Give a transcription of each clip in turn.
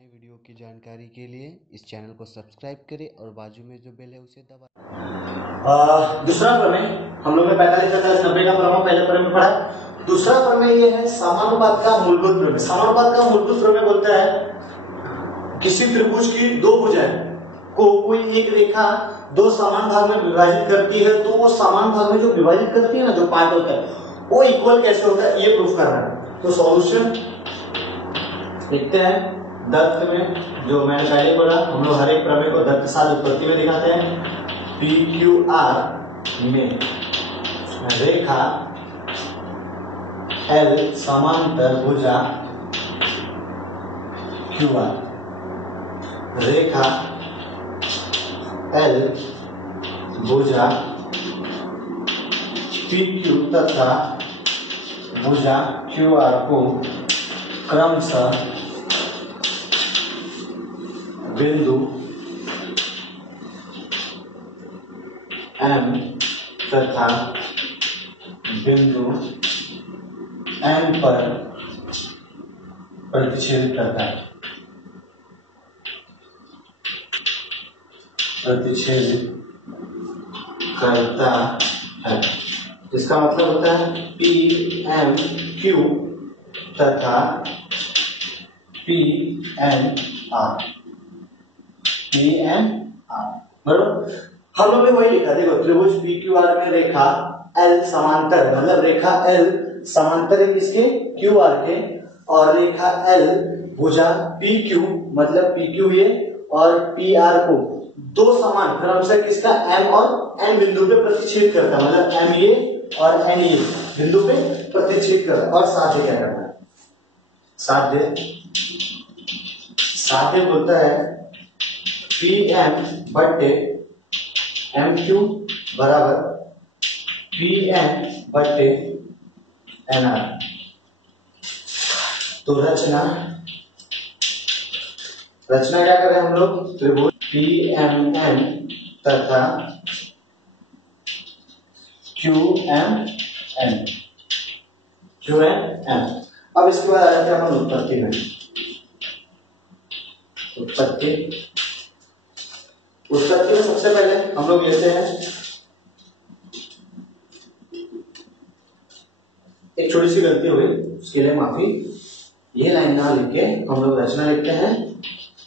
नए वीडियो की जानकारी के लिए इस चैनल को सब्सक्राइब करें और बाजू में जो बेल है उसे दबा। दूसरा प्रमेय हम लोग ने 45-90 का प्रमेय पहले प्रमेय में पढ़ा। दूसरा प्रमेय ये है समानुपात का मूलभूत प्रमेय। समानुपात का मूलभूत प्रमेय बोलता है किसी त्रिभुज की दो भुजाएं को कोई एक रेखा दो समान भाग में विभाजित करती है, तो वो समान भाग में जो विभाजित करती है ना, जो पार्ट होता है वो इक्वल कैसे होता है, ये प्रूफ करना है। तो सॉल्यूशन लिखते हैं। दत्त में जो मैंने पहले बोला, हम लोग हर एक प्रमेय को दत्त साथ उत्पत्ति में दिखाते हैं। पी क्यू आर में रेखा एल समांतर भुजा क्यू आर, रेखा एल भुजा पी क्यू तथा भुजा क्यू आर को क्रमशः बिंदु M तथा बिंदु N पर प्रतिच्छेद करता है। प्रतिच्छेद करता है, जिसका मतलब होता है P M Q तथा P N R। बराबर, हम लोग ने वही लिखा। देखो, त्रिभुज पी क्यू आर में रेखा एल समांतर, मतलब रेखा एल समांतर है किसके, क्यू आर के, और रेखा एल भुजा पी क्यू, मतलब पी क्यू ये और पी आर को दो समान क्रमशः किसका एम और एन बिंदु पे प्रतिच्छेद करता है, मतलब एम ये और एन ये बिंदु पे प्रतिच्छेद करता है। और साध्य क्या करना है, साध्य बोलता है पी एम बटे एम क्यू बराबर पी एन बटे एन आर। तो रचना क्या करें हम लोग, त्रिभुज पी एम एन तथा Q M N, Q M N. अब इसके बाद आ जाते हैं अपन उत्पत्ति में। उत्पत्ति में सबसे पहले हम लोग लेते हैं एक छोटी सी गलती हो गई, उसके लिए माफी। ये लाइन ना लिख के हम लोग रचना लिखते हैं।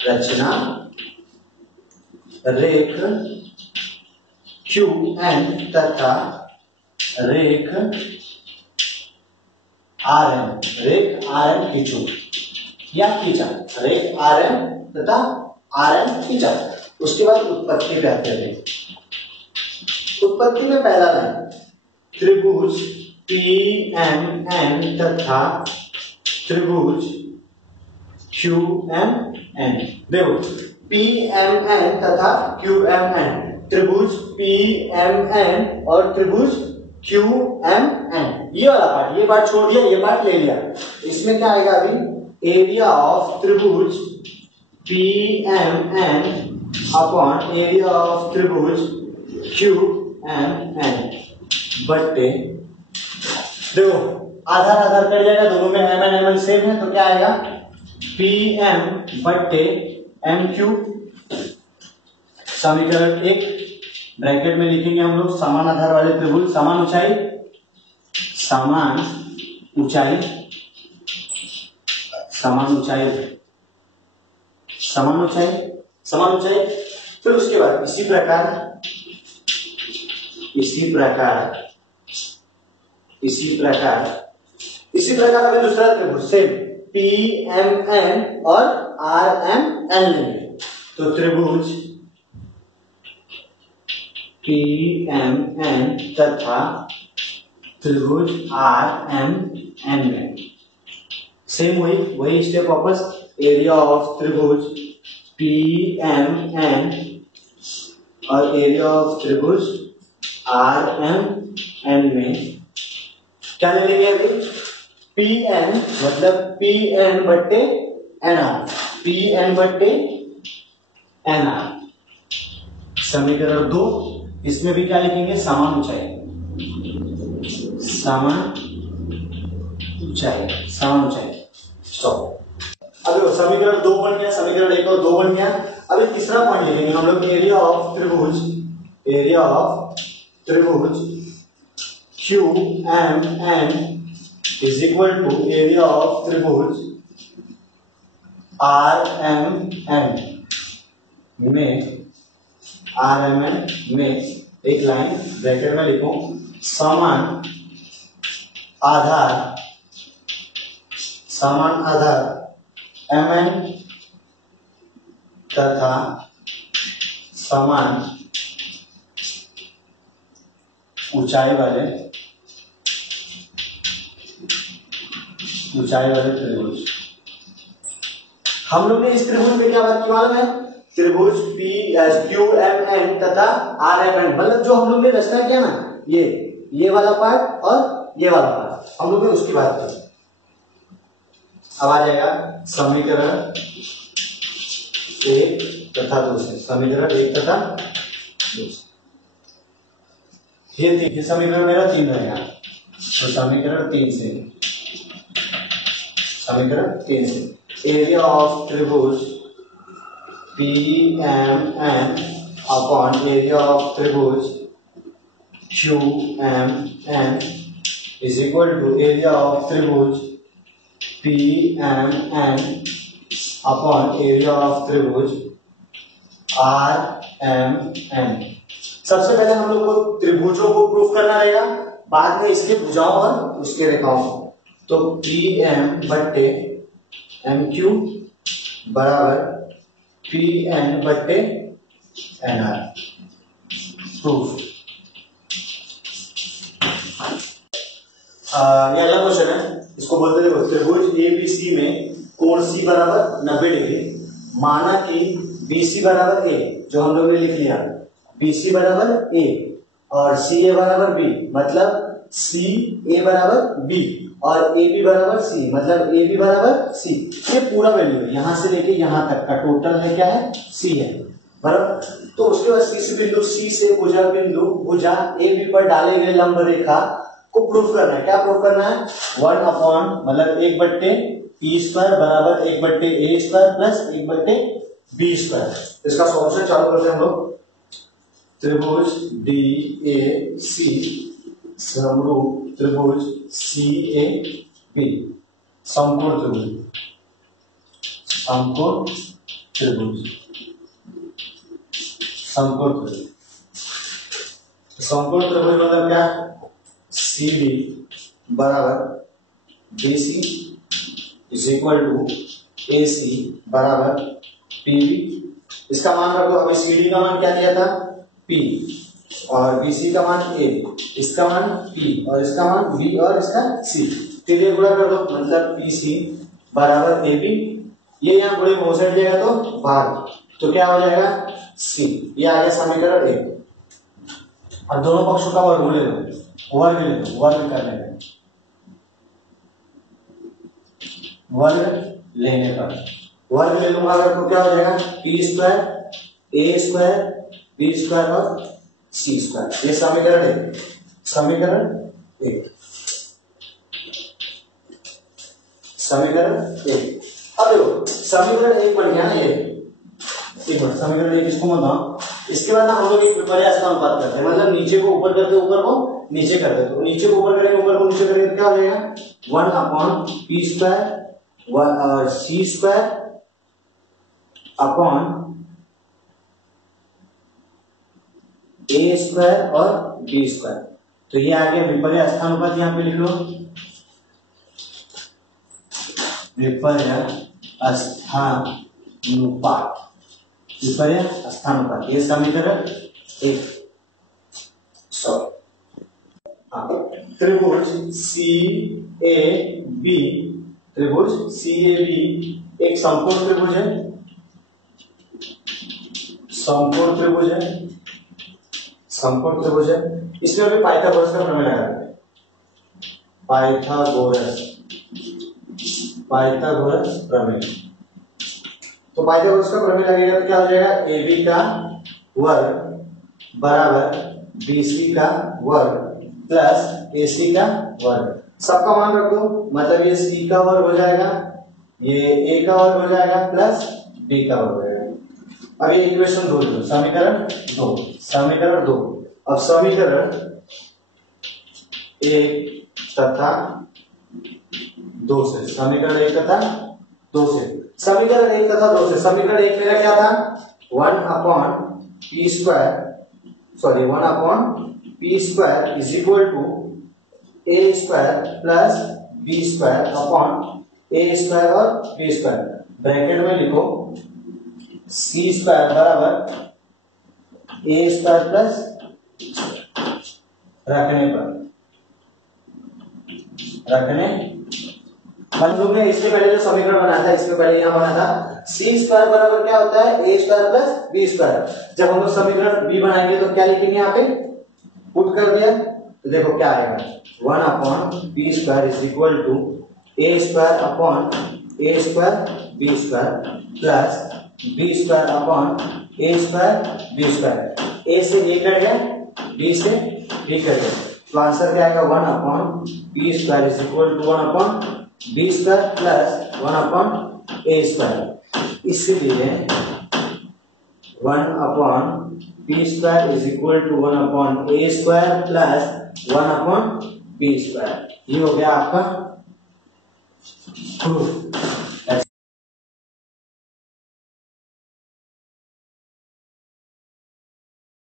रचना रेख क्यू एन तथा रेख आर एम, रेख आर एम खींचो या खींचा, रेख आर एम तथा आर एम खींचा। उसके बाद उत्पत्ति पे आते हैं। उत्पत्ति में पहला लाइन त्रिभुज पी एम एन तथा त्रिभुज क्यू एम एन। देखो, पी एम एन तथा क्यू एम एन, त्रिभुज पी एम एन और त्रिभुज क्यू एम एन। ये वाला पार्ट, ये पार्ट छोड़ दिया, ये पार्ट ले लिया। इसमें क्या आएगा अभी, एरिया ऑफ त्रिभुज P M N upon area of त्रिभुज क्यू एम एन बटे, देखो आधार आधार कर जाएगा, दोनों में एम एन सेम है, तो क्या आएगा पी एम बटे एम क्यू। समीकरण 1 ब्रैकेट में लिखेंगे हम लोग, समान आधार वाले त्रिभुज, समान ऊंचाई समान ऊंचाई। फिर उसके बाद इसी प्रकार अभी दूसरा त्रिभुज सेम पी एम एन और आर एम एन लेंगे। तो त्रिभुज पी एम एन तथा त्रिभुज आर एम एन में सेम वही स्टेप वापस, एरिया ऑफ त्रिभुज पी एम एन और एरिया ऑफ त्रिभुज आर एम एन में क्या ले लेंगे अभी, पी एन मतलब पी एन बट्टे एन आर, पी एन बट्टे एन आर। समीकरण 2, इसमें भी क्या लिखेंगे, समान ऊंचाई। स्टॉप। अब समीकरण 2 बन गया। बोल दिया। अभी तीसरा पॉइंट लिखेंगे हम लोग, एरिया ऑफ त्रिभुज Q M N is equal to area of त्रिभुज आर एम एन में एक लाइन ब्रैकेट में लिखूं, समान आधार एम एन तथा समान ऊंचाई वाले त्रिभुज। हम लोग ने इस त्रिभुज पे क्या बात की मालूम है, त्रिभुज P S Q M N तथा आर एम एन, मतलब जो हम लोग ने रचना किया ना, ये वाला पार्ट और ये वाला पार्ट हम लोग ने उसकी बात की। अब आ जाएगा समीकरण 1 तथा 2 से, समीकरण 1 तथा 2 से। ये समीकरण मेरा 3 रहेगा, तो समीकरण 3 से एरिया ऑफ त्रिभुज P M N upon area of त्रिभुज Q M N is equal to area of त्रिभुज P M N upon area of त्रिभुज आर एम एन। सबसे पहले हम लोग को त्रिभुजों को प्रूफ करना रहेगा, बाद में इसके भुजाओं और उसके रेखाओं को। तो पी एम बट्टे एम क्यू बराबर पी एन बट्टे एन आर, प्रूफ। ये अगला क्वेश्चन है, इसको बोलते देखो, त्रिभुज एबीसी में कोण सी बराबर 90 डिग्री, माना कि बीसी बराबर ए, जो हम लोग ने लिख लिया, बीसी बराबर ए और सी ए बराबर बी, मतलब सी ए बराबर बी और ए बी बराबर सी, मतलब ए बी बराबर सी। ये पूरा वैल्यू है, यहां से लेके यहां तक का टोटल है क्या है, सी है, बराबर। तो उसके बाद सी बिंदु, सी से भुजा ए बी पर डाले गए लंब रेखा को प्रूफ करना है। क्या प्रूफ करना है, 1 अपॉन मतलब 1 बट्टे पी स्क्वायर बराबर 1 बट्टे ए स्क्वायर प्लस 1 बट्टे बी स्क्वायर। इसका सॉल्यूशन चालू करते हैं हम लोग। त्रिभुज डी ए सी समरूप त्रिभुज सी ए बी, समकोण त्रिभुज मतलब क्या, सी डी बराबर B C is equal to A C बराबर पी बी। इसका मान रखो, अभी सी डी का मान क्या दिया था, पी, और बी सी का मान ए, इसका मान पी और इसका मान बी और इसका सी। फिर ये गुणा कर दो, मतलब पी सी बराबर ए बी, ये यहाँ गुणे हो जाएगा तो भाग, तो क्या हो जाएगा सी। ये आ गया समीकरण 1। और दोनों पक्षों का वर्ग ले लो, वर्ग करने में, वर्ग लेने पर, वर्ग ले लूंगा अगर तो क्या हो जाएगा, पी स्क्वायर ए स्क्वायर बी स्क्वायर और सी स्क्वायर। ये समीकरण 1, समीकरण 1। अब देखो समीकरण 1 बन गया ना, ये एक मिनट, समीकरण 1 इसको बताओ। इसके बाद ना हम लोग एक विपर्यास का अनुपात करते हैं, मतलब नीचे को ऊपर करते, ऊपर को नीचे कर देते, नीचे को ऊपर करेंगे, ऊपर को नीचे करेंगे, क्या हो जाएगा 1 अपॉन पी स्क्वायर और सी स्क्वायर अपॉन ए स्क्वायर और बी स्क्वायर। तो ये आ गया विपर्य स्थानुपात, यहाँ पे लिख लो विपर्य स्थानुपात, ये समीकरण 1। त्रिभुज सी ए बी एक समकोण त्रिभुज है, इसमें अभी पाइथागोरस का प्रमेय लगा है, पाइथागोरस प्रमेय। तो पाइथागोरस का प्रमेय लगेगा तो क्या हो जाएगा, ए बी का वर्ग बराबर बी सी का वर्ग प्लस ए सी का वर्ग। सबका मान रखो, मतलब ये सी का वर्ग हो जाएगा, ये ए का वर्ग हो जाएगा प्लस बी का वर्ग हो जाएगा। अब ये इक्वेशन 2 लिखो, समीकरण 2, समीकरण 2। अब समीकरण 1 तथा 2 से, समीकरण 1 तथा 2 से, समीकरण 1 तथा 2 से, समीकरण 1 मेरा क्या था, 1 upon P square, sorry 1 upon P square is equal to A square plus B square upon A square और बी स्क्वायर, ब्रैकेट में लिखो सी स्क्वायर बराबर ए स्क्वायर प्लस, रखने हम लोग ने इसके पहले जो समीकरण बनाया था, इसके पहले यहां बना था सी स्क्वायर बराबर क्या होता है, ए स्क्वायर प्लस बी स्क्वायर। जब हम लोग समीकरण बी बनाएंगे तो क्या लिखेंगे, यहाँ पे पुट कर दिया, तो देखो क्या आएगा, 1 upon B square is equal to A square upon A square B square plus B square upon A square B square. A से ए कट गया, बी से बी कट गया, तो आंसर क्या आएगा, 1 upon B square is equal to 1 upon B square plus 1 upon A square. इसलिए 1 upon B square is equal to 1 upon A square plus 1 upon B square. ये हो गया आपका प्रूफ।